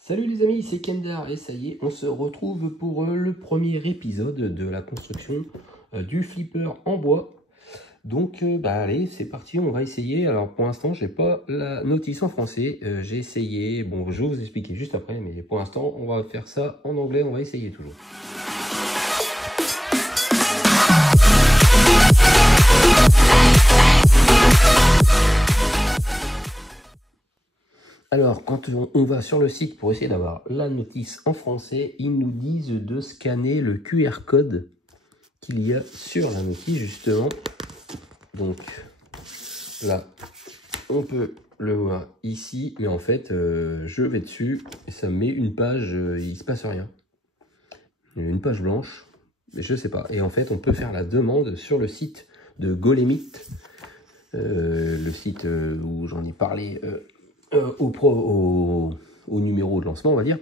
Salut les amis, c'est Kendar et ça y est, on se retrouve pour le premier épisode de la construction du flipper en bois. Donc allez, c'est parti, on va essayer. Alors pour l'instant, j'ai pas la notice en français, j'ai essayé, bon je vais vous expliquer juste après, mais pour l'instant, on va faire ça en anglais, on va essayer toujours. Alors, quand on va sur le site pour essayer d'avoir la notice en français, ils nous disent de scanner le QR code qu'il y a sur la notice, justement. Donc, là, on peut le voir ici, mais en fait, je vais dessus et ça me met une page, il se passe rien. Une page blanche, mais je sais pas. Et en fait, on peut faire la demande sur le site de Golemit, le site où j'en ai parlé au numéro de lancement, on va dire.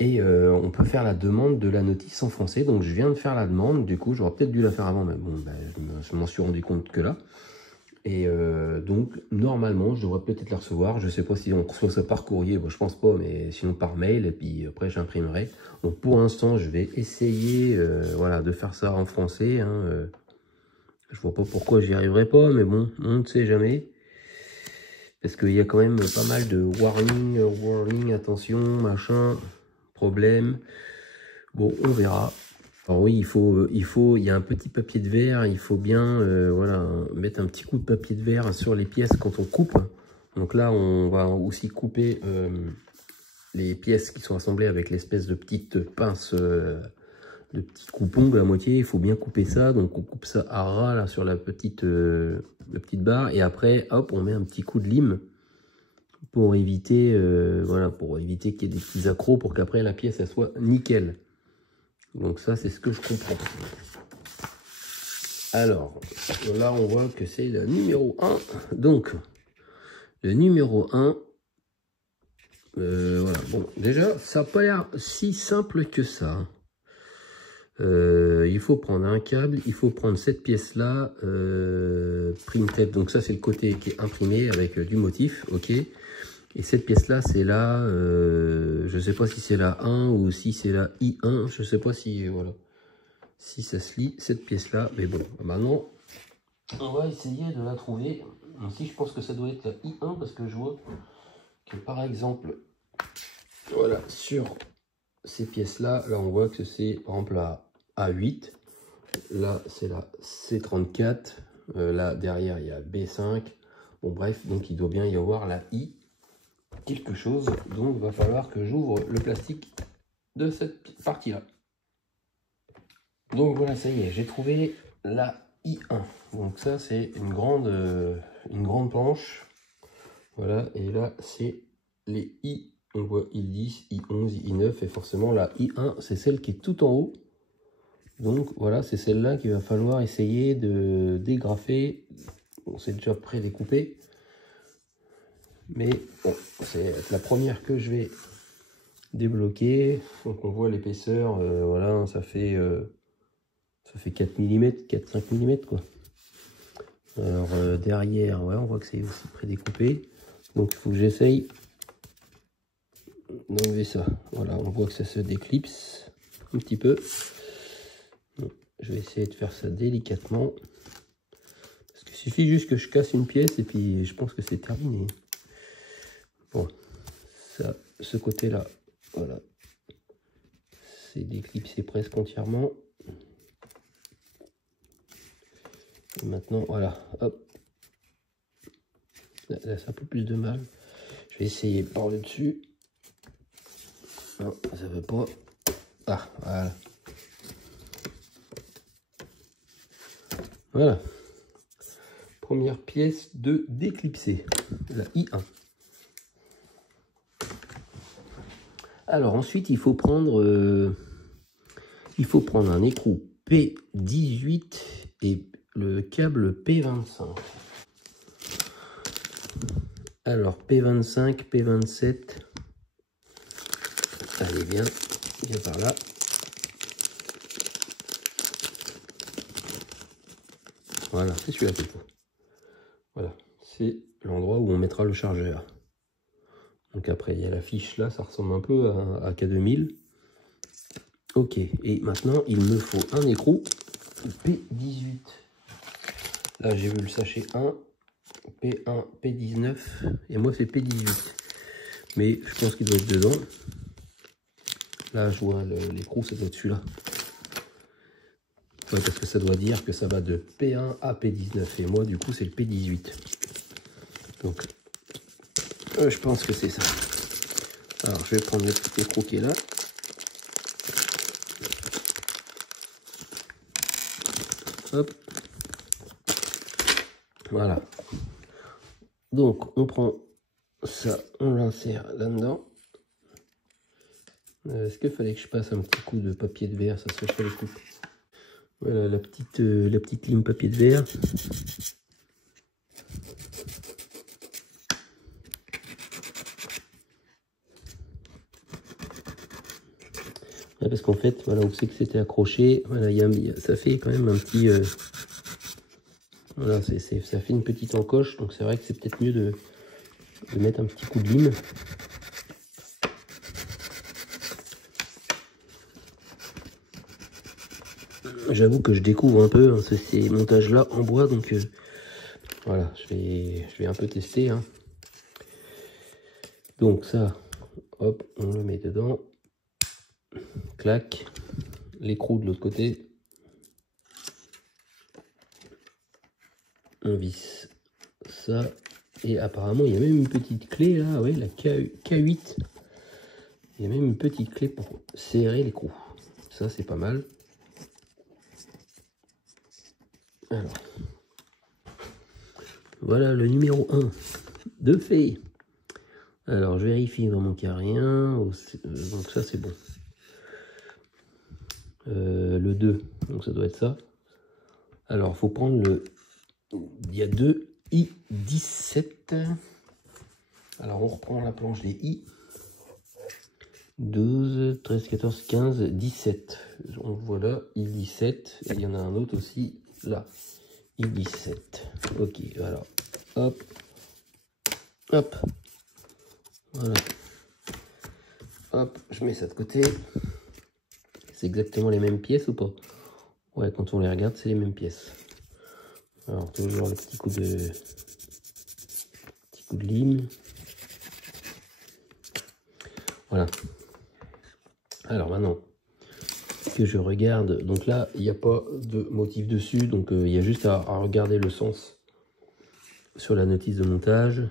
Et on peut faire la demande de la notice en français. Donc je viens de faire la demande, du coup j'aurais peut-être dû la faire avant, mais bon, je m'en suis rendu compte que là. Et donc normalement je devrais peut-être la recevoir. Je sais pas si on reçoit ça par courrier, bon, je pense pas, mais sinon par mail, et puis après j'imprimerai. Donc pour l'instant je vais essayer voilà, de faire ça en français, hein. Je vois pas pourquoi j'y arriverai pas, mais bon, on ne sait jamais. Parce qu'il y a quand même pas mal de warning, attention, machin, problème. Bon, on verra. Alors oui, il y a un petit papier de verre, il faut bien voilà, mettre un petit coup de papier de verre sur les pièces quand on coupe. Donc là, on va aussi couper les pièces qui sont assemblées avec l'espèce de petite pince, de petit coupe-ongle à moitié. Il faut bien couper ça, donc on coupe ça à ras là sur la petite barre, et après, hop, on met un petit coup de lime pour éviter, voilà, pour éviter qu'il y ait des petits accros, pour qu'après la pièce elle soit nickel. Donc ça, c'est ce que je comprends. Alors, là, on voit que c'est le numéro 1. Donc, le numéro 1, voilà. Bon, déjà, ça n'a pas l'air si simple que ça. Il faut prendre un câble, il faut prendre cette pièce-là, printed. Donc ça, c'est le côté qui est imprimé avec du motif, ok. Et cette pièce-là, c'est la, je sais pas si c'est la 1 ou si c'est la I1, je sais pas si, voilà, si ça se lit, cette pièce-là. Mais bon, maintenant, on va essayer de la trouver. Ici, je pense que ça doit être la I1 parce que je vois que, par exemple, voilà, sur ces pièces-là, là, on voit que c'est, par exemple, la A8. Là, c'est la C34. Là, derrière, il y a B5. Bon, bref, donc il doit bien y avoir la I quelque chose, donc il va falloir que j'ouvre le plastique de cette partie là. Donc voilà, ça y est, j'ai trouvé la I1. Donc ça, c'est une grande planche, voilà. Et là, c'est les I, on voit I10, I11, I9, et forcément la I1, c'est celle qui est tout en haut. Donc voilà, c'est celle-là qu'il va falloir essayer de dégrafer. Bon, c'est déjà pré-découpé, mais bon, c'est la première que je vais débloquer. Donc on voit l'épaisseur, voilà, ça fait 4 mm, 4-5 mm quoi. Alors derrière, ouais, on voit que c'est aussi pré-découpé. Donc il faut que j'essaye d'enlever ça. Voilà, on voit que ça se déclipse un petit peu. Donc, je vais essayer de faire ça délicatement. Parce qu'il suffit juste que je casse une pièce et puis je pense que c'est terminé. Bon, ça, ce côté-là, voilà, c'est déclipsé presque entièrement. Et maintenant, voilà, hop. Là, c'est un peu plus de mal. Je vais essayer par le dessus. Non, ça veut pas. Ah, voilà. Voilà. Première pièce de déclipsée, la I1. Alors ensuite, il faut prendre un écrou P18 et le câble P25. Alors P25, P27. Allez, viens par là. Voilà, c'est celui-là qu'il faut. Voilà, c'est l'endroit où on mettra le chargeur. Donc après, il y a la fiche là, ça ressemble un peu à K2000. Ok, et maintenant, il me faut un écrou P18. Là, j'ai vu le sachet 1, P1, P19, et moi, c'est P18. Mais je pense qu'il doit être dedans. Là, je vois l'écrou, ça doit être celui-là. Ouais, parce que ça doit dire que ça va de P1 à P19. Et moi, du coup, c'est le P18. Donc, je pense que c'est ça. Alors, je vais prendre le petit écrou qui est là. Hop. Voilà. Donc, on prend ça, on l'insère là-dedans. Est-ce qu'il fallait que je passe un petit coup de papier de verre? Ça serait pas les coups. Voilà la petite lime papier de verre. Ouais, parce qu'en fait, voilà où c'est que c'était accroché. Voilà, ça fait quand même un petit. Voilà, ça fait une petite encoche. Donc c'est vrai que c'est peut-être mieux de mettre un petit coup de lime. J'avoue que je découvre un peu hein, ces montages-là en bois, donc voilà, je vais un peu tester. Hein. Donc ça, hop, on le met dedans. Clac. L'écrou de l'autre côté. On visse ça. Et apparemment, il y a même une petite clé là, ouais, la K8. Il y a même une petite clé pour serrer l'écrou. Ça, c'est pas mal. Alors, voilà le numéro 1 de fait. Alors, je vérifie vraiment qu'il n'y a rien. Donc ça, c'est bon. Le 2, donc ça doit être ça. Alors, il faut prendre le... Il y a deux I17. Alors, on reprend la planche des I. 12, 13, 14, 15, 17. Donc voilà, I17. Et il y en a un autre aussi, là. I17. Ok, alors, hop. Hop. Voilà. Hop, je mets ça de côté. C'est exactement les mêmes pièces ou pas? Ouais, quand on les regarde, c'est les mêmes pièces. Alors, toujours le petit coup de lime. Voilà. Alors maintenant que je regarde, donc là, il n'y a pas de motif dessus, donc il y a juste à regarder le sens sur la notice de montage.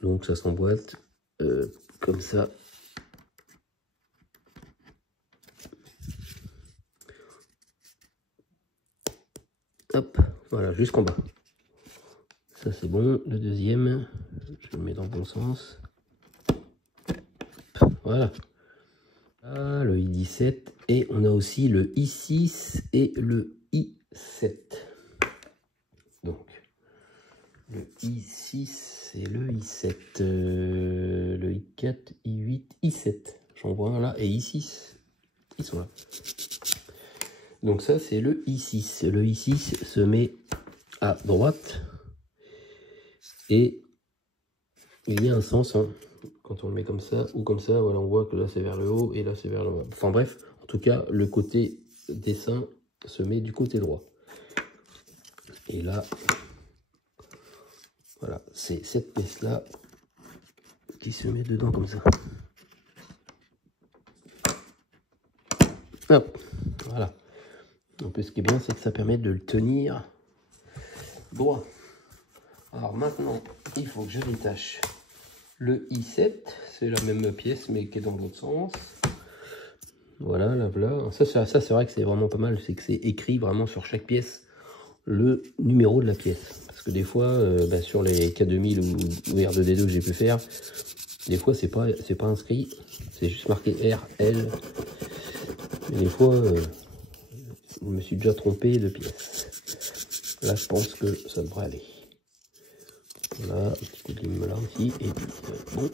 Donc ça s'emboîte comme ça. Hop, voilà, jusqu'en bas. Ça c'est bon. Le deuxième, je le mets dans le bon sens. Voilà. Ah, le I17. Et on a aussi le I6 et le I7. Donc, le I6 et le I7. Le I4, I8, I7. J'en vois un là. Et I6, ils sont là. Donc ça, c'est le I6. Le I6 se met à droite. Et il y a un sens, hein. Quand on le met comme ça ou comme ça, voilà, on voit que là c'est vers le haut et là c'est vers le bas. Enfin bref, en tout cas, le côté dessin se met du côté droit. Et là, voilà, c'est cette pièce-là qui se met dedans comme ça. Hop, voilà. En plus, ce qui est bien, c'est que ça permet de le tenir droit. Alors maintenant, il faut que je détache le I7. C'est la même pièce, mais qui est dans l'autre sens. Voilà, là, voilà. Ça c'est vrai que c'est vraiment pas mal. C'est que c'est écrit vraiment sur chaque pièce le numéro de la pièce. Parce que des fois, sur les K2000 ou R2D2 que j'ai pu faire, des fois, c'est pas inscrit. C'est juste marqué R, L. Et des fois, je me suis déjà trompé de pièce. Là, je pense que ça devrait aller. Voilà, un petit coup de lime là aussi. Et puis, bon.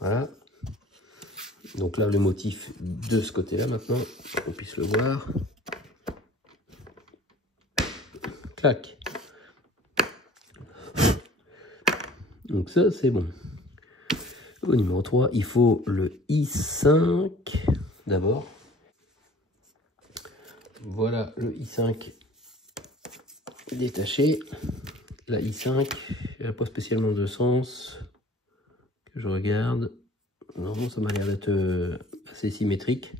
Voilà. Donc là, le motif de ce côté-là, maintenant, pour qu'on puisse le voir. Clac. Donc ça, c'est bon. Au numéro 3, il faut le I5 d'abord. Voilà le I5 détaché. La I5, elle n'a pas spécialement de sens. Que je regarde. Non, ça m'a l'air d'être assez symétrique.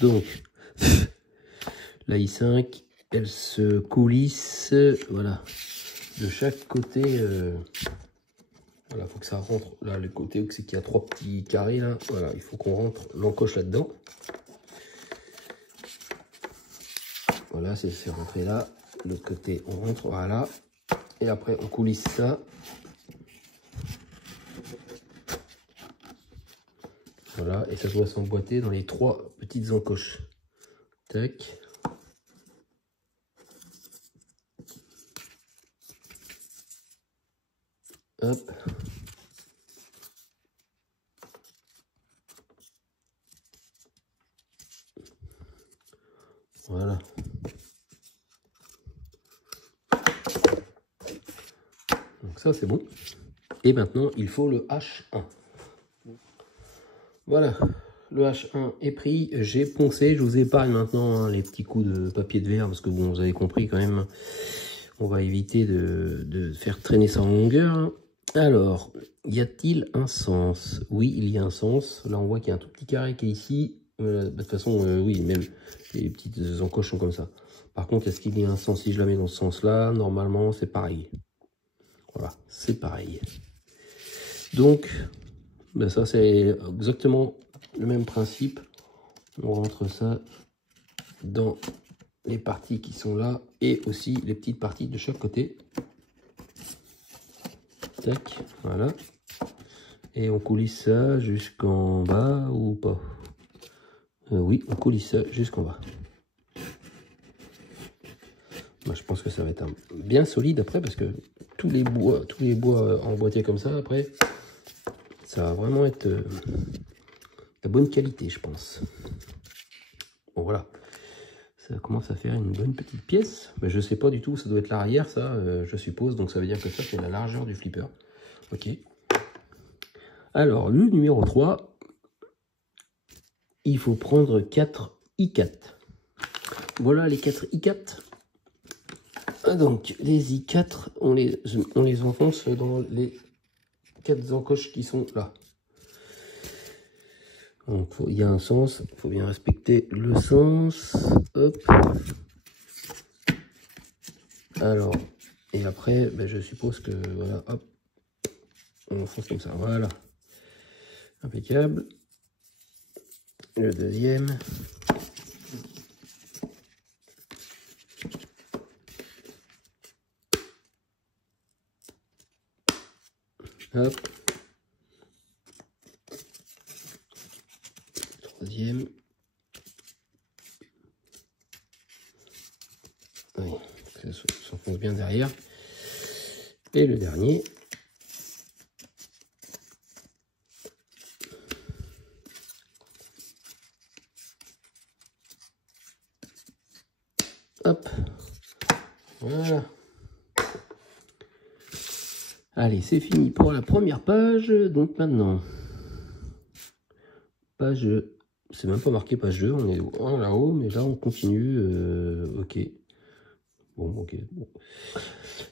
Donc, la I5, elle se coulisse, voilà, de chaque côté. Voilà, faut que ça rentre là, le côté où c'est qu'il y a 3 petits carrés là. Voilà, il faut qu'on rentre l'encoche là-dedans. Voilà, c'est rentré là. L'autre côté, on rentre, voilà. Et après, on coulisse ça. Voilà, et ça doit s'emboîter dans les 3 petites encoches. Tac. Hop. Voilà. Donc ça, c'est bon. Et maintenant, il faut le H1. Voilà, le H1 est pris. J'ai poncé. Je vous épargne maintenant hein, les petits coups de papier de verre parce que bon, vous avez compris quand même. On va éviter de faire traîner ça en longueur. Alors, y a-t-il un sens? Oui, il y a un sens. Là, on voit qu'il y a un tout petit carré qui est ici. De toute façon, oui, même les petites encoches sont comme ça. Par contre, est-ce qu'il y a un sens si je la mets dans ce sens-là? Normalement, c'est pareil. Voilà, c'est pareil. Donc, ben ça, c'est exactement le même principe. On rentre ça dans les parties qui sont là et aussi les petites parties de chaque côté. Tac, voilà. Et on coulisse ça jusqu'en bas ou pas? Oui, on coulisse ça jusqu'en bas. Moi, je pense que ça va être bien solide après parce que tous les bois emboîtés comme ça après, ça va vraiment être de bonne qualité, je pense. Bon, voilà. Ça commence à faire une bonne petite pièce. Mais je sais pas du tout, ça doit être l'arrière, ça, je suppose. Donc, ça veut dire que ça, c'est la largeur du flipper. Ok. Alors, le numéro 3, il faut prendre 4 I4. Voilà les 4 I4. Donc, les I4, on les enfonce dans les 4 encoches qui sont là. Donc, il y a un sens, il faut bien respecter le sens. Hop. Alors, et après, ben, je suppose que, voilà, hop, on enfonce comme ça, voilà. Impeccable. Le deuxième. Hop. Troisième. Oui, ça s'enfonce bien derrière. Et le dernier. Hop. Voilà. Allez, c'est fini pour la première page. Donc maintenant, page, c'est même pas marqué page 2, on est là-haut, mais là on continue. Ok. Bon, ok. Bon.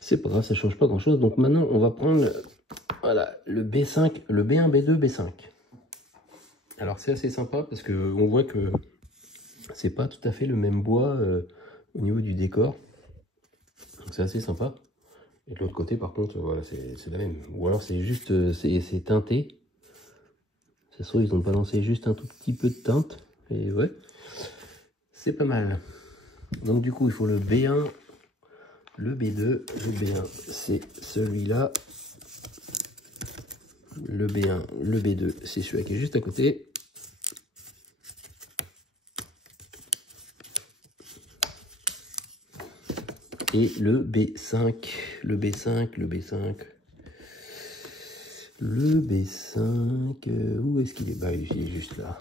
C'est pas grave, ça change pas grand-chose. Donc maintenant, on va prendre voilà, le B5, le B1, B2, B5. Alors c'est assez sympa parce que on voit que c'est pas tout à fait le même bois au niveau du décor. Donc c'est assez sympa. Et de l'autre côté, par contre, voilà, c'est la même. Ou alors c'est juste, c'est teinté. Ça se trouve, ils ont balancé juste un tout petit peu de teinte. Et ouais, c'est pas mal. Donc du coup, il faut le B1, le B2, le B1, c'est celui-là. Le B1, le B2, c'est celui qui est juste à côté. Et le B5, le B5, le B5. Le B5, où est-ce qu'il est? Bah, il est juste là.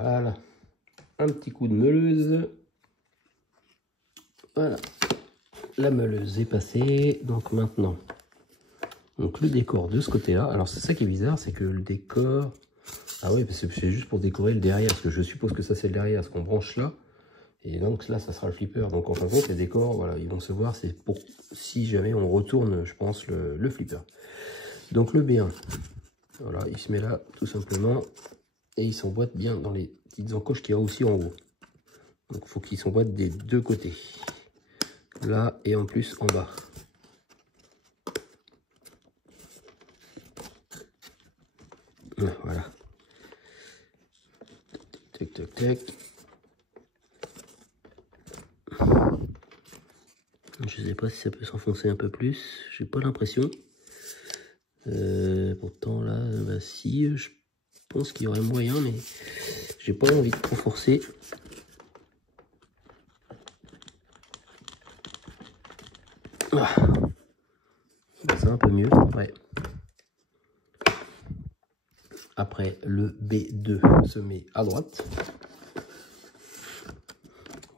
Voilà. Un petit coup de meuleuse. Voilà. La meuleuse est passée. Donc maintenant, donc le décor de ce côté-là. Alors c'est ça qui est bizarre, c'est que le décor... Ah oui, parce que c'est juste pour décorer le derrière. Parce que je suppose que ça c'est le derrière, ce qu'on branche là. Et donc là, ça sera le flipper. Donc en fin de compte, les décors, voilà, ils vont se voir. C'est pour si jamais on retourne, je pense, le flipper. Donc le B1, voilà, il se met là tout simplement. Et il s'emboîte bien dans les petites encoches qu'il y a aussi en haut. Donc il faut qu'il s'emboîte des deux côtés. Là et en plus en bas. Voilà. Tac, tac, tac. Je sais pas si ça peut s'enfoncer un peu plus. J'ai pas l'impression. Pourtant là, bah, si, je pense qu'il y aurait moyen, mais j'ai pas envie de trop forcer. Ah. C'est un peu mieux. Ouais. Après, le B2 se met à droite.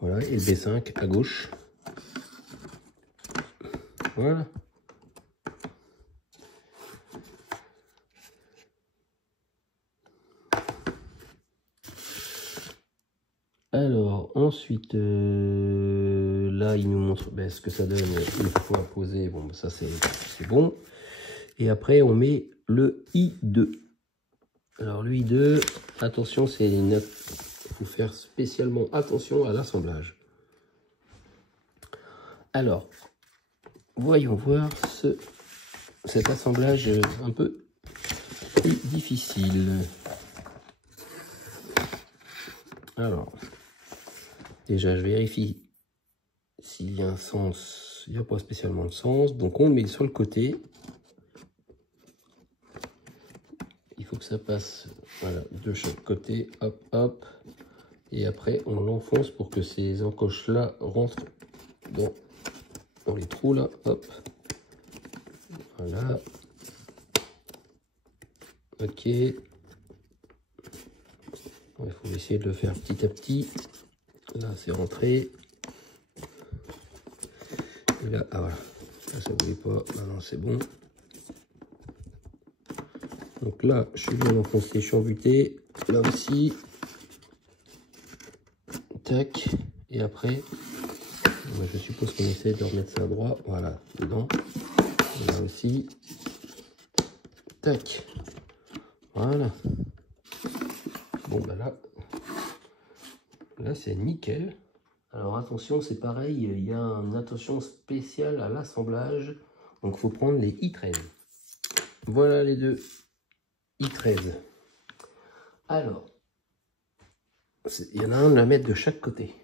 Voilà, et le B5 à gauche. Voilà. Alors, ensuite, là, il nous montre ce que ça donne une fois posé. Bon, ça, c'est bon. Et après, on met le I2. Alors, le I2, attention, c'est une note. Il faut faire spécialement attention à l'assemblage. Alors, voyons voir cet assemblage un peu plus difficile. Alors, déjà, je vérifie s'il y a un sens. Il n'y a pas spécialement de sens. Donc, on le met sur le côté. Il faut que ça passe, voilà, de chaque côté. Hop, hop. Et après, on l'enfonce pour que ces encoches-là rentrent dans les trous, là. Hop. Voilà. Ok. Il faut essayer de le faire petit à petit. Là, c'est rentré. Et là, ah voilà. Là, ça ne voulait pas. Maintenant, c'est bon. Donc là, je suis bien enfoncé, je suis embuté. Là aussi. Tac. Et après, je suppose qu'on essaie de remettre ça à droit. Voilà, dedans. Et là aussi. Tac. Voilà. Bon, bah là c'est nickel. Alors attention, c'est pareil, il y a une attention spéciale à l'assemblage. Donc il faut prendre les I13. Voilà les deux I13. Alors, il y en a un à mettre de chaque côté.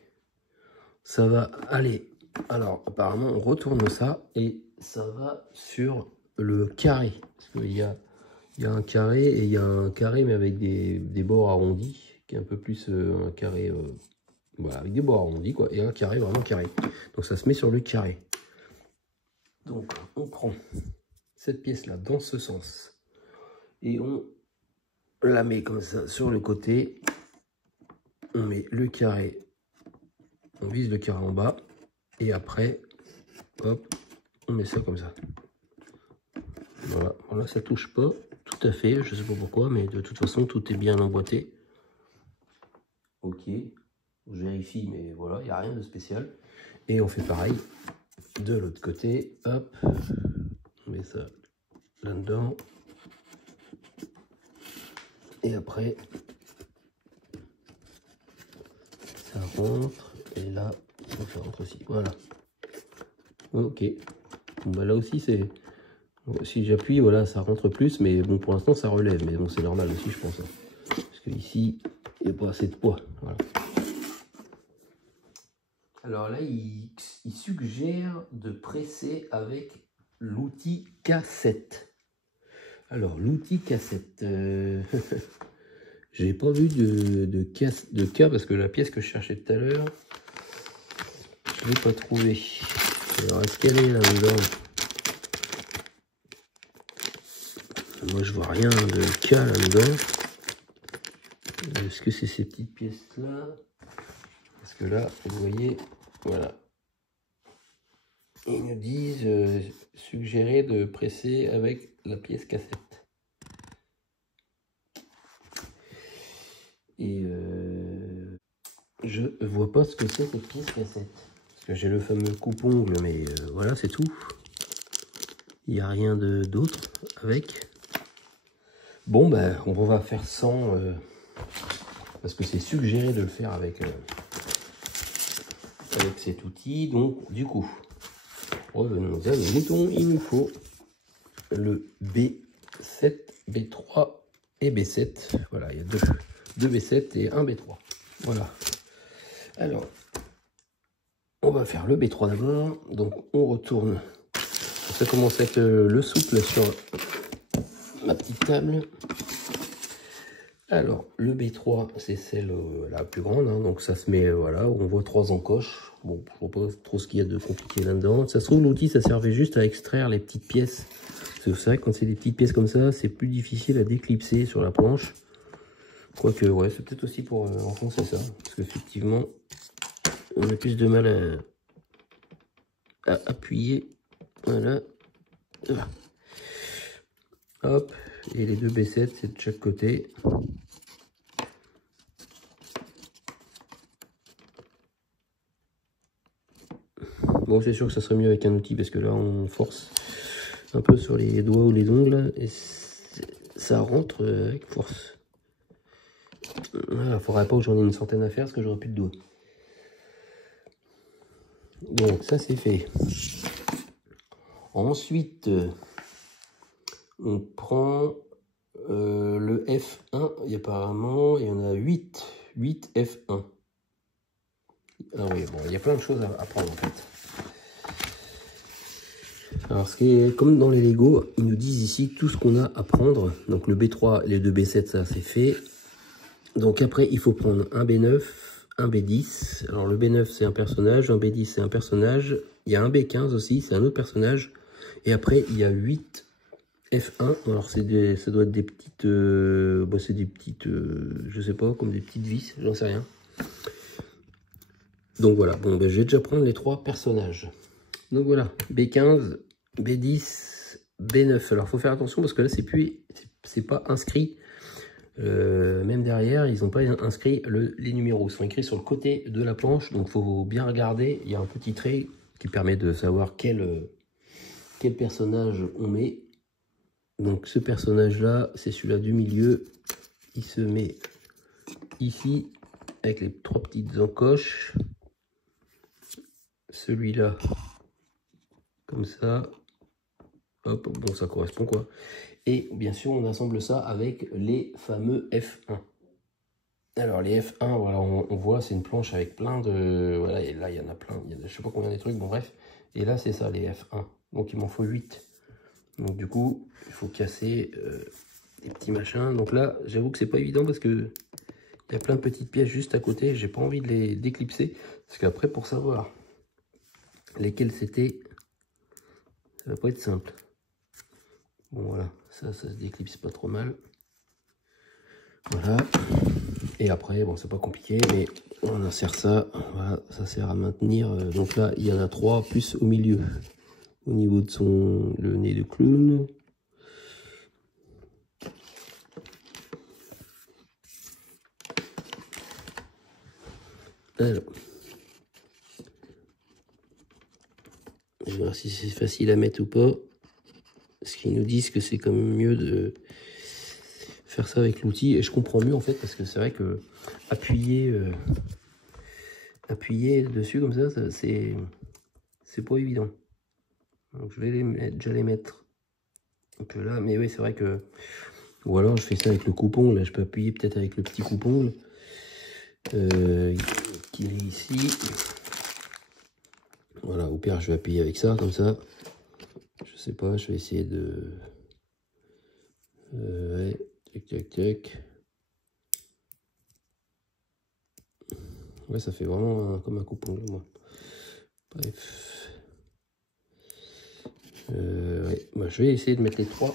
Ça va aller. Alors apparemment on retourne ça et ça va sur le carré. Parce qu'il y a un carré et il y a un carré mais avec des bords arrondis. Qui est un peu plus un carré... voilà, avec des bords arrondis, quoi, et un carré vraiment carré. Donc ça se met sur le carré. Donc on prend cette pièce-là dans ce sens. Et on la met comme ça sur le côté. On met le carré. On vise le carré en bas. Et après, hop, on met ça comme ça. Voilà, voilà, ça touche pas tout à fait. Je sais pas pourquoi, mais de toute façon, tout est bien emboîté. Ok. Je vérifie, mais voilà, il n'y a rien de spécial. Et on fait pareil de l'autre côté. Hop, on met ça là-dedans. Et après, ça rentre. Et là, ça rentre aussi. Voilà. Ok. Bon, bah là aussi, c'est... Si j'appuie, voilà, ça rentre plus. Mais bon, pour l'instant, ça relève. Mais bon, c'est normal aussi, je pense. Parce que ici, il n'y a pas assez de poids. Voilà. Alors là, il suggère de presser avec l'outil K7. Alors, l'outil K7, j'ai pas vu de K parce que la pièce que je cherchais tout à l'heure, je l'ai pas trouvée. Alors, est-ce qu'elle est là-dedans? Moi, je vois rien de K là-dedans. Est-ce que c'est ces petites pièces-là? Parce que là, vous voyez, voilà. Ils nous disent suggérer de presser avec la pièce cassette. Et je vois pas ce que c'est cette pièce cassette. Parce que j'ai le fameux coupe-ongle, mais voilà, c'est tout. Il n'y a rien d'autre avec. Bon, ben, on va faire sans, parce que c'est suggéré de le faire avec cet outil. Donc, du coup, revenons à nos moutons. Il nous faut le B7, B3 et B7. Voilà, il y a deux B7 et un B3. Voilà. Alors, on va faire le B3 d'abord. Donc, on retourne. Ça commence à être le souple sur ma petite table. Alors, le B3, c'est celle la plus grande, hein, donc ça se met, voilà, on voit 3 encoches. Bon, je ne vois pas trop ce qu'il y a de compliqué là-dedans. Ça se trouve, l'outil, ça servait juste à extraire les petites pièces. C'est vrai que quand c'est des petites pièces comme ça, c'est plus difficile à déclipser sur la planche. Quoique, ouais, c'est peut-être aussi pour enfoncer ça. Parce qu'effectivement, on a plus de mal à appuyer. Voilà. Hop. Et les deux B7, c'est de chaque côté. Bon, c'est sûr que ça serait mieux avec un outil parce que là, on force un peu sur les doigts ou les ongles et ça rentre avec force. Voilà, faudrait pas que j'en ai une centaine à faire parce que j'aurai plus de doigts. Donc, ça, c'est fait. Ensuite, on prend le F1. Apparemment, il y en a 8 F1. Ah oui, bon, il y a plein de choses à prendre en fait. Alors, ce qui est comme dans les Lego, ils nous disent ici tout ce qu'on a à prendre. Donc, le B3 et les deux B7, ça c'est fait. Donc, après, il faut prendre un B9, un B10. Alors, le B9, c'est un personnage. Un B10, c'est un personnage. Il y a un B15 aussi, c'est un autre personnage. Et après, il y a 8 F1. Alors, ça doit être des petites... c'est des petites... je sais pas, comme des petites vis, j'en sais rien. Donc, voilà. Bon, ben, je vais déjà prendre les 3 personnages. Donc, voilà. B15, B10, B9. Alors, il faut faire attention parce que là, c'est pas inscrit. Même derrière, ils n'ont pas inscrit les numéros. Ils sont écrits sur le côté de la planche. Donc, il faut bien regarder. Il y a un petit trait qui permet de savoir quel personnage on met. Donc, ce personnage-là, c'est celui-là du milieu. Il se met ici avec les 3 petites encoches. Celui-là, comme ça. Hop, bon, ça correspond quoi. Et bien sûr, on assemble ça avec les fameux F1. Alors, les F1, voilà, on voit, c'est une planche avec plein de... Voilà, et là, il y en a plein. Il y a, je sais pas combien de trucs, bon, bref. Et là, c'est ça, les F1. Donc, il m'en faut 8. Donc, du coup, il faut casser des petits machins. Donc là, j'avoue que c'est pas évident parce que il y a plein de petites pièces juste à côté. J'ai pas envie de les déclipser. Parce qu'après, pour savoir lesquels c'était, ça va pas être simple. Bon, voilà, ça se déclipse pas trop mal. Voilà. Et après, bon, c'est pas compliqué, mais on insère ça. Voilà, ça sert à maintenir. Donc là, il y en a 3 plus au milieu. Au niveau de le nez de clown. Alors. Je vais voir si c'est facile à mettre ou pas. Parce qu'ils nous disent que c'est quand même mieux de faire ça avec l'outil. Et je comprends mieux en fait, parce que c'est vrai que appuyer dessus comme ça c'est pas évident. Donc je vais déjà les mettre un peu là. Mais oui, c'est vrai que... Ou alors je fais ça avec le coupe-ongle. Là, je peux appuyer peut-être avec le petit coupe-ongle qui est ici. Voilà, au pire, je vais appuyer avec ça, comme ça. Je sais pas, je vais essayer de... ouais, tac, tac, tac. Ouais, ça fait vraiment comme un coupe-ongle, moi. Bref. Ouais, bah, je vais essayer de mettre les 3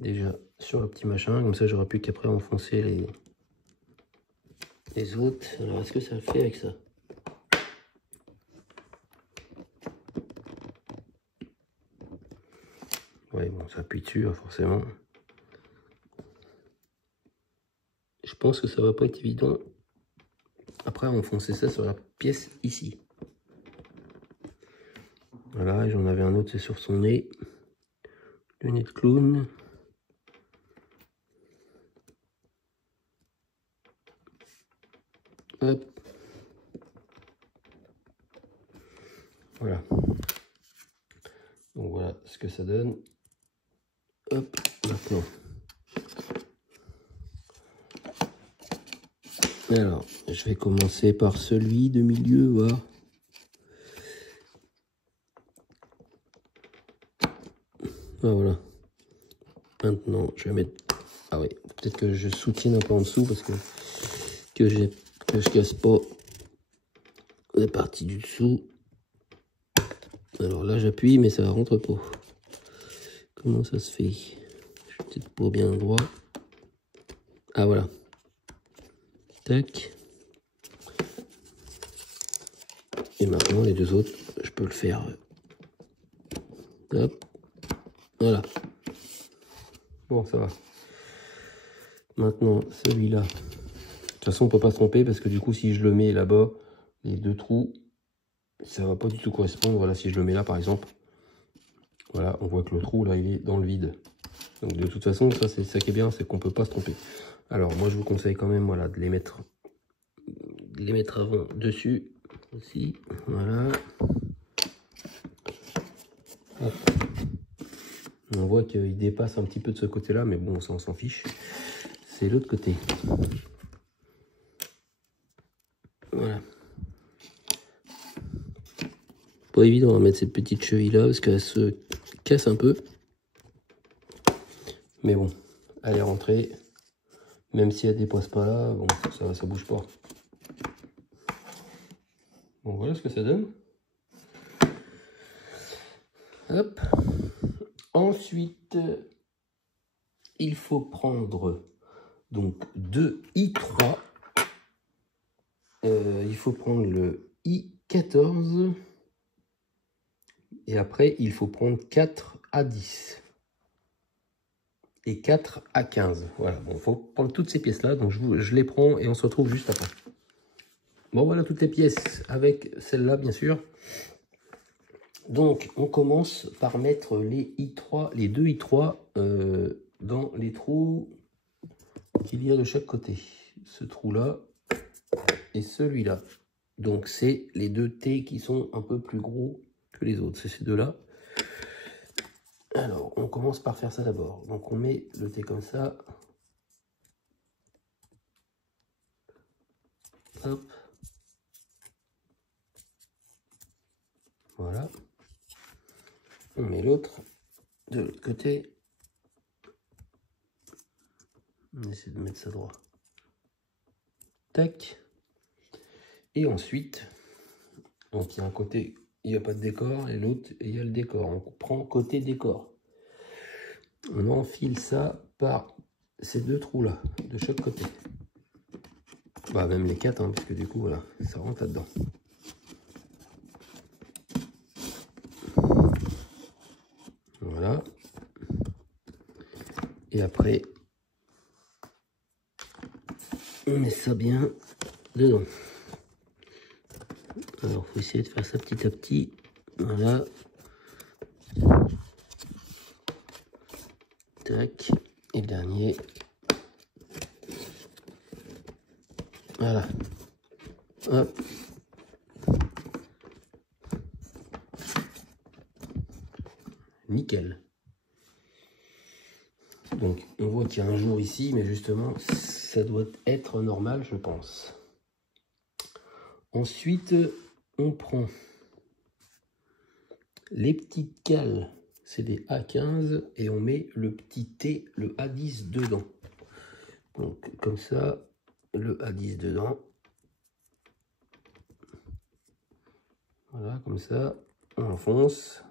déjà sur le petit machin, comme ça j'aurai plus qu'après enfoncer les autres. Alors est-ce que ça le fait avec ça? Oui, bon, ça appuie dessus, hein, forcément. Je pense que ça va pas être évident après enfoncer ça sur la pièce ici. Voilà, j'en avais un autre, c'est sur son nez. Le nez de clown. Hop. Voilà. Donc voilà ce que ça donne. Hop, maintenant. Alors, je vais commencer par celui de milieu, voilà. Ah, voilà. Maintenant, je vais mettre... Ah oui, peut-être que je soutienne un peu en dessous parce que je casse pas la partie du dessous. Alors là, j'appuie, mais ça rentre pas. Comment ça se fait? Je suis peut-être pas bien droit. Ah voilà. Tac. Et maintenant, les deux autres, je peux le faire. Hop. Voilà. Bon, ça va. Maintenant, celui-là. De toute façon, on peut pas se tromper parce que du coup, si je le mets là-bas, les deux trous, ça va pas du tout correspondre. Voilà, si je le mets là, par exemple, voilà, on voit que le trou, là, il est dans le vide. Donc, de toute façon, ça, c'est ça qui est bien, c'est qu'on peut pas se tromper. Alors, moi, je vous conseille quand même, voilà, de les mettre avant dessus aussi. Voilà. Hop. On voit qu'il dépasse un petit peu de ce côté-là, mais bon, ça, on s'en fiche. C'est l'autre côté. Voilà. Pas évident à mettre cette petite cheville là parce qu'elle se casse un peu. Mais bon, elle est rentrée. Même si elle dépasse pas là, bon, ça bouge pas. Bon, voilà ce que ça donne. Hop. Ensuite, il faut prendre donc 2 I3. Il faut prendre le I14. Et après, il faut prendre 4 A10. Et 4 A15. Voilà, bon, il faut prendre toutes ces pièces-là. Donc, je les prends et on se retrouve juste après. Bon, voilà toutes les pièces avec celle-là, bien sûr. Donc, on commence par mettre les I3, les 2 I3 dans les trous qu'il y a de chaque côté. Ce trou-là et celui-là. Donc, c'est les deux T qui sont un peu plus gros que les autres. C'est ces deux-là. Alors, on commence par faire ça d'abord. Donc, on met le T comme ça. Hop. Voilà. On met l'autre de l'autre côté. On essaie de mettre ça droit. Tac. Et ensuite, donc il y a un côté, il n'y a pas de décor, et l'autre, il y a le décor. On prend côté décor. On enfile ça par ces deux trous-là, de chaque côté. Bah, même les quatre, hein, parce que du coup, voilà, ça rentre là-dedans. Voilà. Et après, on met ça bien dedans. Alors, il faut essayer de faire ça petit à petit. Voilà. Tac. Et le dernier. Voilà. Hop. Nickel. Donc, on voit qu'il y a un jour ici, mais justement, ça doit être normal, je pense. Ensuite, on prend les petites cales, c'est des A15, et on met le petit T, le A10 dedans. Donc, comme ça, le A10 dedans. Voilà, comme ça, on enfonce,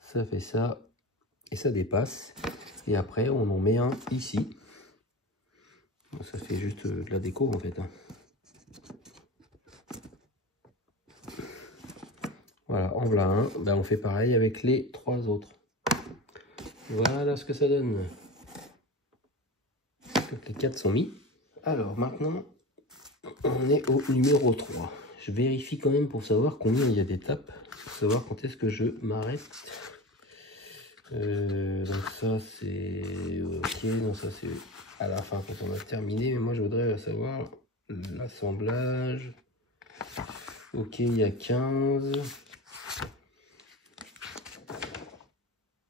ça fait ça, et ça dépasse. Et après, on en met un ici. Ça fait juste de la déco en fait. Voilà, en voilà un. Ben, on fait pareil avec les 3 autres. Voilà ce que ça donne. Donc les 4 sont mis. Alors maintenant, on est au numéro 3. Je vérifie quand même pour savoir combien il y a d'étapes. Pour savoir quand est-ce que je m'arrête. Donc ça c'est ok, non ça c'est à la fin quand on a terminé, mais moi je voudrais savoir l'assemblage. Ok, il y a 15.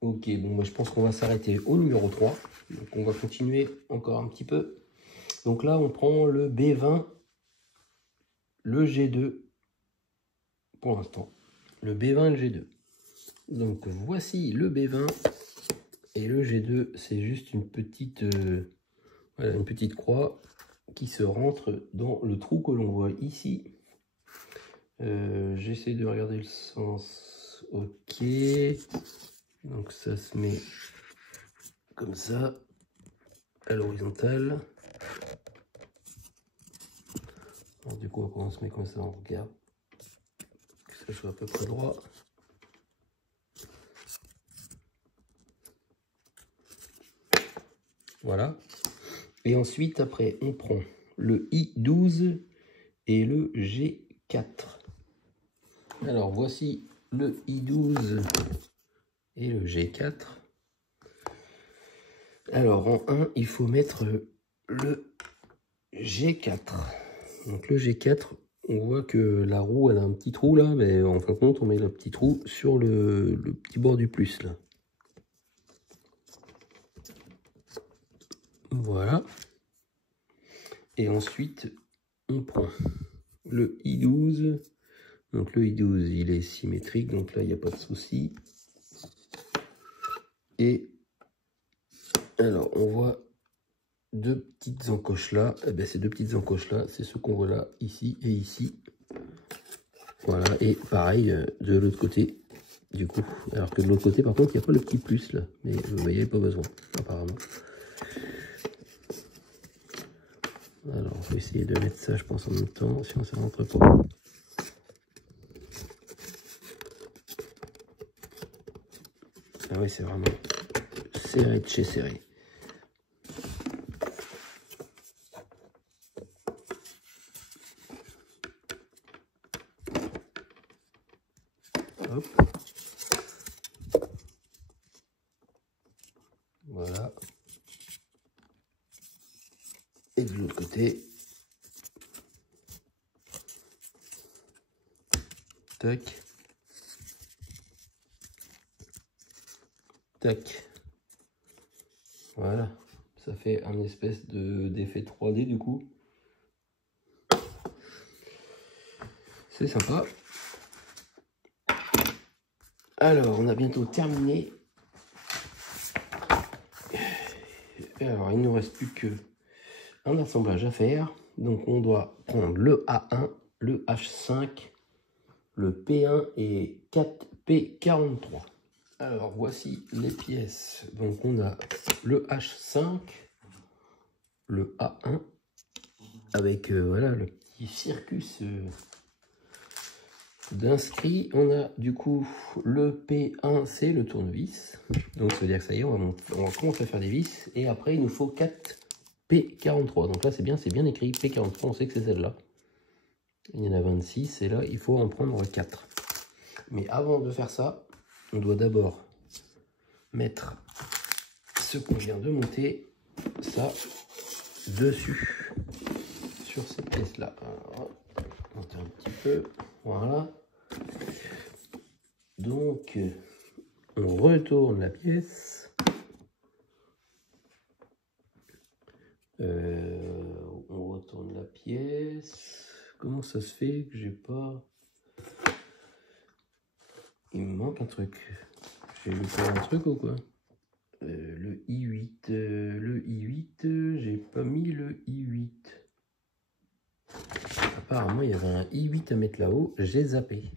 Ok, bon moi je pense qu'on va s'arrêter au numéro 3. Donc on va continuer encore un petit peu. Donc là on prend le B20, le G2 pour l'instant. Le B20 et le G2. Donc voici le B20 et le G2, c'est juste une petite, voilà, une petite croix qui se rentre dans le trou que l'on voit ici. J'essaie de regarder le sens. Ok. Donc ça se met comme ça, à l'horizontale. Du coup, quand on se met comme ça, on regarde que ça soit à peu près droit. Voilà. Et ensuite, après, on prend le I12 et le G4. Alors, voici le I12 et le G4. Alors, en 1, il faut mettre le G4. Donc, le G4, on voit que la roue, elle a un petit trou là, mais en fin de compte, on met le petit trou sur le petit bord du plus là. Voilà. Et ensuite, on prend le I12. Donc, le I12, il est symétrique, donc là, il n'y a pas de souci. Et alors, on voit deux petites encoches là. Et bien, ces deux petites encoches là, c'est ce qu'on voit là, ici et ici. Voilà, et pareil de l'autre côté, du coup. Alors que de l'autre côté, par contre, il n'y a pas le petit plus là. Mais vous voyez, pas besoin, apparemment. Alors, on va essayer de mettre ça, je pense, en même temps, sinon ça rentre pas. Ah oui, c'est vraiment serré de chez serré. Hop. Voilà. Et de l'autre côté. Tac. Tac. Voilà. Ça fait un espèce d'effet 3D du coup. C'est sympa. Alors, on a bientôt terminé. Alors, il ne nous reste plus que un assemblage à faire. Donc, on doit prendre le A1, le H5, le P1 et 4P43. Alors, voici les pièces. Donc, on a le H5, le A1, avec voilà le petit circus d'inscrits. On a du coup le P1, c'est le tournevis. Donc, ça veut dire que ça y est, on va commencer à faire des vis. Et après, il nous faut 4P43. Donc là, c'est bien écrit. P43, on sait que c'est celle-là. Il y en a 26 et là, il faut en prendre 4. Mais avant de faire ça, on doit d'abord mettre ce qu'on vient de monter, ça, dessus, sur cette pièce-là. Monter un petit peu, voilà. Donc, on retourne la pièce. On retourne la pièce. Comment ça se fait que j'ai pas... Il me manque un truc. J'ai loupé un truc ou quoi? Le I8, j'ai pas mis le I8. Apparemment, il y avait un I8 à mettre là-haut, j'ai zappé.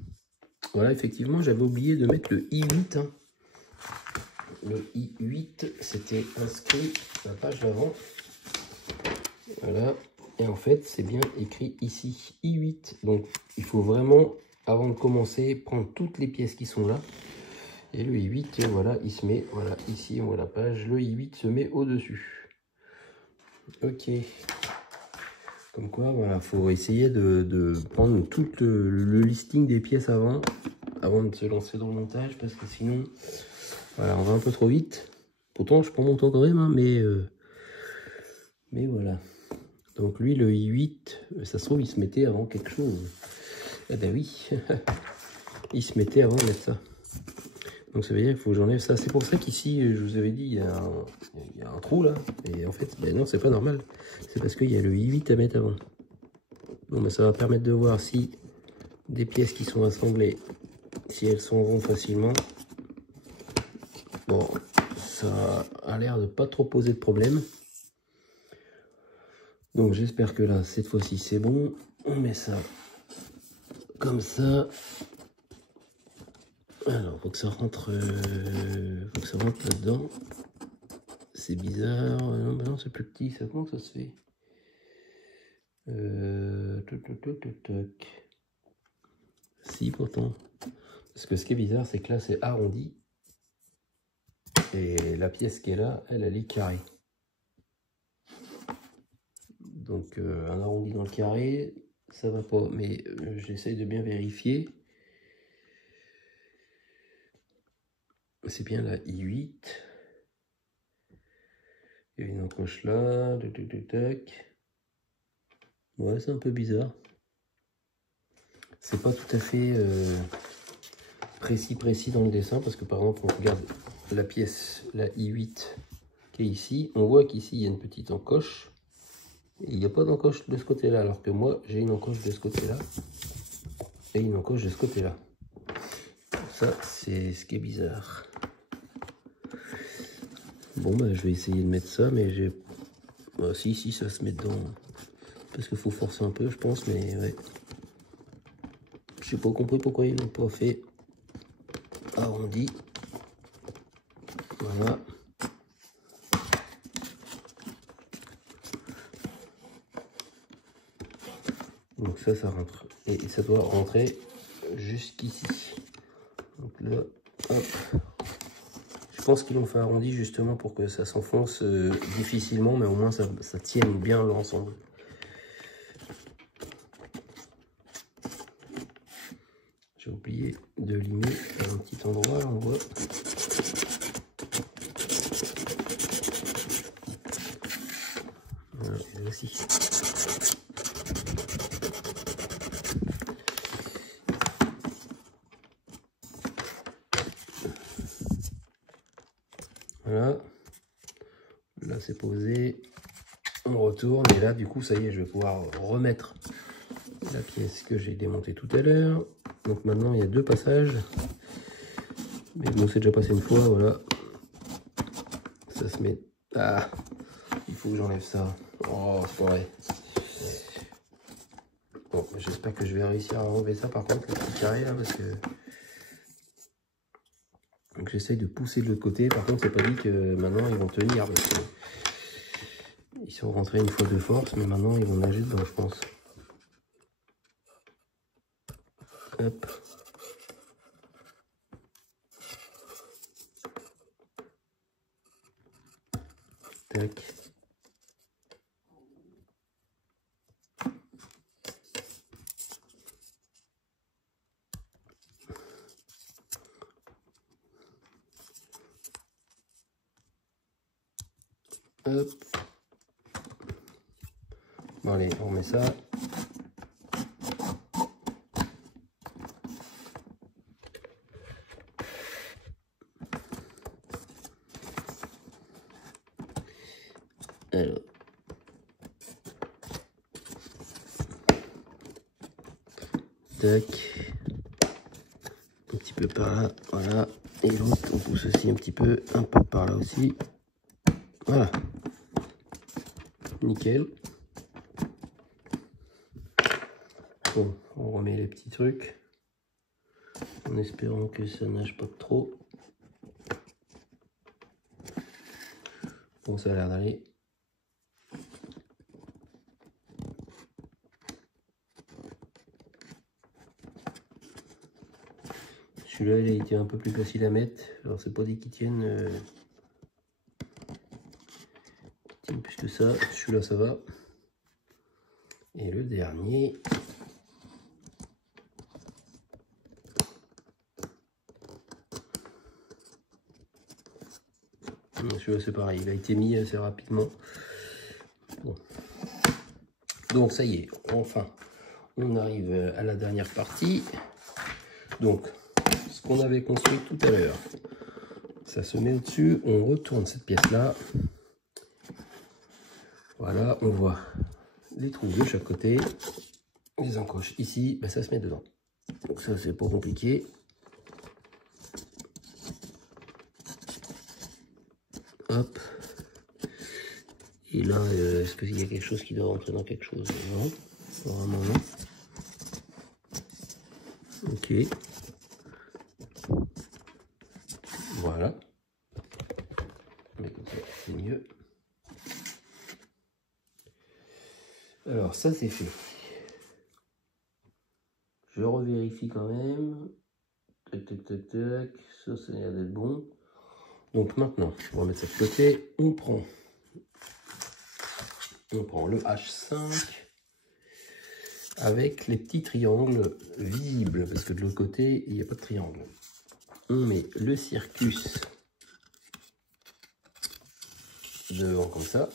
Voilà, effectivement, j'avais oublié de mettre le I8. Hein. le I8 c'était inscrit à la page d'avant. Voilà. Et en fait, c'est bien écrit ici, I8. Donc, il faut vraiment, avant de commencer, prendre toutes les pièces qui sont là. Et le I8, voilà, il se met, voilà, ici, on voit la page. Le I8 se met au-dessus. Ok. Comme quoi, voilà, faut essayer de prendre tout le listing des pièces avant de se lancer dans le montage, parce que sinon, voilà, on va un peu trop vite. Pourtant, je prends mon temps quand même, hein, mais voilà. Donc lui, le i8, ça se trouve, il se mettait avant quelque chose. Eh ben oui, il se mettait avant de mettre ça. Donc ça veut dire qu'il faut que j'enlève ça. C'est pour ça qu'ici, je vous avais dit, il y a un trou là. Et en fait, ben non, c'est pas normal. C'est parce qu'il y a le i8 à mettre avant. Bon, ben ça va permettre de voir si des pièces qui sont assemblées, si elles s'en vont facilement. Bon, ça a l'air de pas trop poser de problème. Donc j'espère que là, cette fois-ci, c'est bon. On met ça comme ça. Alors, faut que ça rentre là-dedans. C'est bizarre. Non, bah non, c'est plus petit. Ça, comment ça se fait? Toc. Si, pourtant. Parce que ce qui est bizarre, c'est que là, c'est arrondi. Et la pièce qui est là, elle est carrée. Donc, un arrondi dans le carré, ça va pas. Mais j'essaye de bien vérifier. C'est bien la I8. Il y a une encoche là. Tac. Ouais, c'est un peu bizarre. C'est pas tout à fait précis dans le dessin, parce que par exemple, on regarde la pièce, la I8 qui est ici. On voit qu'ici, il y a une petite encoche. Et il n'y a pas d'encoche de ce côté-là, alors que moi, j'ai une encoche de ce côté-là. Et une encoche de ce côté-là. Ça, c'est ce qui est bizarre. Bon, bah, je vais essayer de mettre ça, mais j'ai... Ah, si, ça se met dedans. Parce qu'il faut forcer un peu, je pense, mais ouais. J'ai pas compris pourquoi ils l'ont pas fait arrondi. Voilà. Donc ça rentre. Et ça doit rentrer jusqu'ici. Donc là, hop. Je pense qu'ils l'ont fait arrondi justement pour que ça s'enfonce difficilement, mais au moins ça tienne bien l'ensemble. J'ai oublié de limer à un petit endroit, là, on voit. Voilà, et là aussi. Voilà. Là c'est posé. On retourne et là du coup ça y est, je vais pouvoir remettre la pièce que j'ai démontée tout à l'heure. Donc maintenant il y a deux passages. Mais bon, c'est déjà passé une fois, voilà. Ça se met... Ah, il faut que j'enlève ça. Oh, c'est pas vrai. Bon, j'espère que je vais réussir à enlever ça par contre, le petit carré là, parce que... Donc j'essaye de pousser de l'autre côté. Par contre, c'est pas dit que maintenant ils vont tenir, parce que... Ils sont rentrés une fois de force, mais maintenant ils vont nager dedans, je pense. Hop. Tac. Hop. Bon allez, on met ça. Alors. Tac. Un petit peu par là, voilà. Et l'autre, on pousse aussi un peu par là aussi. Voilà. Nickel. Bon, on remet les petits trucs. En espérant que ça nage pas trop. Bon, ça a l'air d'aller. Celui-là, il a été un peu plus facile à mettre. Alors, c'est pas dit qu'ils tiennent, plus que ça. Celui-là, ça va. Et le dernier. Celui-là, c'est pareil. Il a été mis assez rapidement. Bon. Donc, ça y est. Enfin, on arrive à la dernière partie. Donc, ce qu'on avait construit tout à l'heure, ça se met au-dessus, on retourne cette pièce-là. Voilà, on voit les trous de chaque côté, les encoches ici, ben ça se met dedans. Donc ça, c'est pas compliqué. Hop. Et là, est-ce qu'il y a quelque chose qui doit rentrer dans quelque chose? Non, vraiment non. Ok. Voilà. Mais comme ça, c'est mieux. Alors, ça, c'est fait. Je revérifie quand même. Tac, tac, tac, tac. Ça a l'air d'être bon. Donc maintenant, on va mettre ça de côté. On prend le H5 avec les petits triangles visibles. Parce que de l'autre côté, il n'y a pas de triangle. On met le circus devant comme ça.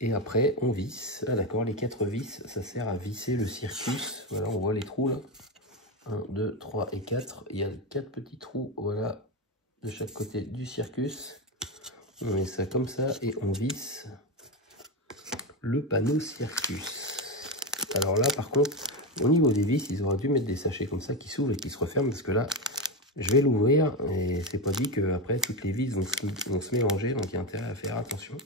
Et après, on visse. Ah d'accord, les 4 vis, ça sert à visser le circus. Voilà, on voit les trous là. 1, 2, 3 et 4. Il y a 4 petits trous, voilà, de chaque côté du circus. On met ça comme ça et on visse le panneau circus. Alors là, par contre, au niveau des vis, ils auraient dû mettre des sachets comme ça qui s'ouvrent et qui se referment parce que là, je vais l'ouvrir et c'est pas dit que après toutes les vis vont se mélanger, donc il y a intérêt à faire attention.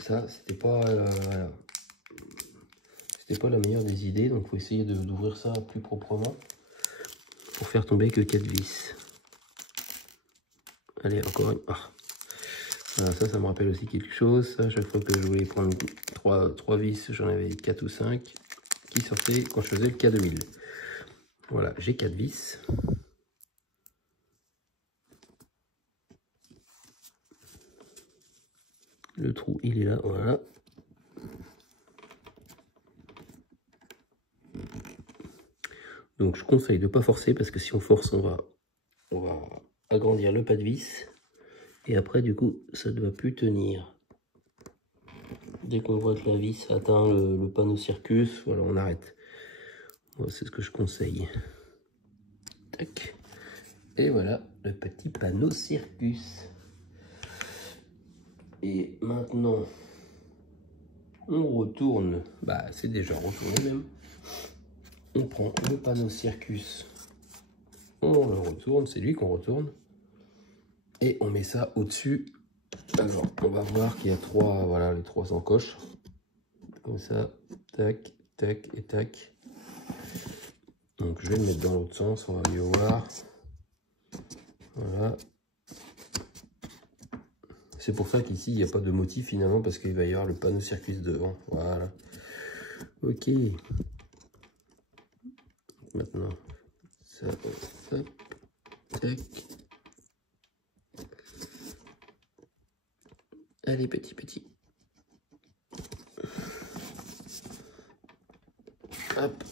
Ça, c'était pas la meilleure des idées, donc il faut essayer d'ouvrir ça plus proprement pour faire tomber que 4 vis. Allez, encore une. Ah. Voilà, ça me rappelle aussi quelque chose. Ça, chaque fois que je voulais prendre 3 vis, j'en avais 4 ou 5 qui sortaient quand je faisais le K2000. Voilà, j'ai 4 vis. Le trou, il est là, voilà. Donc je conseille de ne pas forcer parce que si on force, on va agrandir le pas de vis. Et après, du coup, ça ne doit plus tenir. Dès qu'on voit que la vis atteint le panneau circus, voilà, on arrête. Moi, c'est ce que je conseille. Tac. Et voilà, le petit panneau circus. Et maintenant, on retourne. Bah, c'est déjà retourné même. On prend le panneau circus. On le retourne, c'est lui qu'on retourne. Et on met ça au-dessus. Alors, on va voir qu'il y a les 3 encoches. Comme ça, tac, tac et tac. Donc, je vais le mettre dans l'autre sens, on va mieux voir. Voilà. C'est pour ça qu'ici, il n'y a pas de motif finalement, parce qu'il va y avoir le panneau circuit devant. Voilà. Ok. Maintenant, ça, hop, tac. Allez, petit. Hop.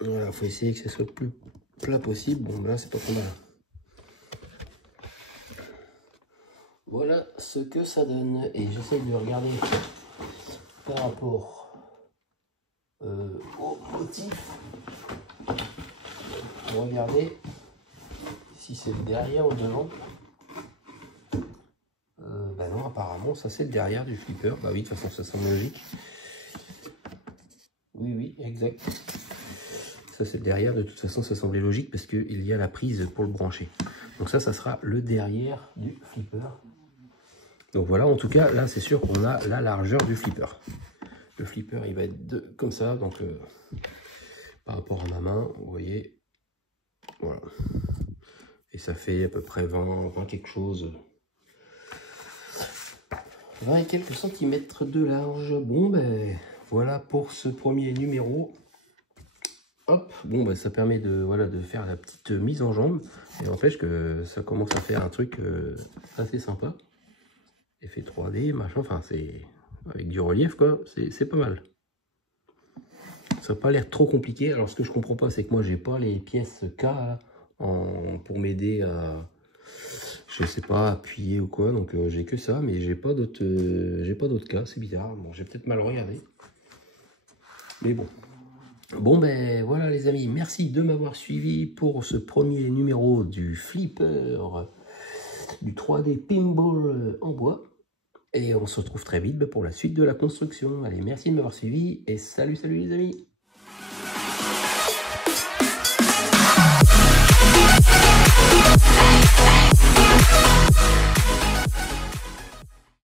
Voilà, faut essayer que ce soit le plus plat possible. Bon, là, c'est pas trop mal. Voilà ce que ça donne. Et j'essaie de regarder par rapport au motif. Regardez si c'est le derrière ou devant. Bah non, apparemment, ça c'est le derrière du flipper. Bah oui, de toute façon, ça semble logique. Oui, exact. Ça c'est le derrière, de toute façon, ça semblait logique parce qu'il y a la prise pour le brancher. Donc ça sera le derrière du flipper. Donc voilà, en tout cas, là, c'est sûr qu'on a la largeur du flipper. Le flipper, il va être comme ça, donc par rapport à ma main, vous voyez, voilà. Et ça fait à peu près 20 quelque chose. 20 et quelques centimètres de large. Bon, ben, voilà pour ce premier numéro. Hop, bon, ben, ça permet de, voilà, de faire la petite mise en jambe. Et n'empêche que ça commence à faire un truc assez sympa. Effet 3D, machin, enfin, c'est avec du relief, quoi. C'est pas mal. Ça n'a pas l'air trop compliqué. Alors, ce que je comprends pas, c'est que moi, j'ai pas les pièces K là, pour m'aider à, je sais pas, appuyer ou quoi. Donc, j'ai que ça, mais j'ai pas d'autres cas. C'est bizarre. Bon, j'ai peut-être mal regardé. Mais bon. Bon, ben voilà, les amis. Merci de m'avoir suivi pour ce premier numéro du flipper, du 3D pinball en bois. Et on se retrouve très vite pour la suite de la construction. Allez, merci de m'avoir suivi et salut les amis.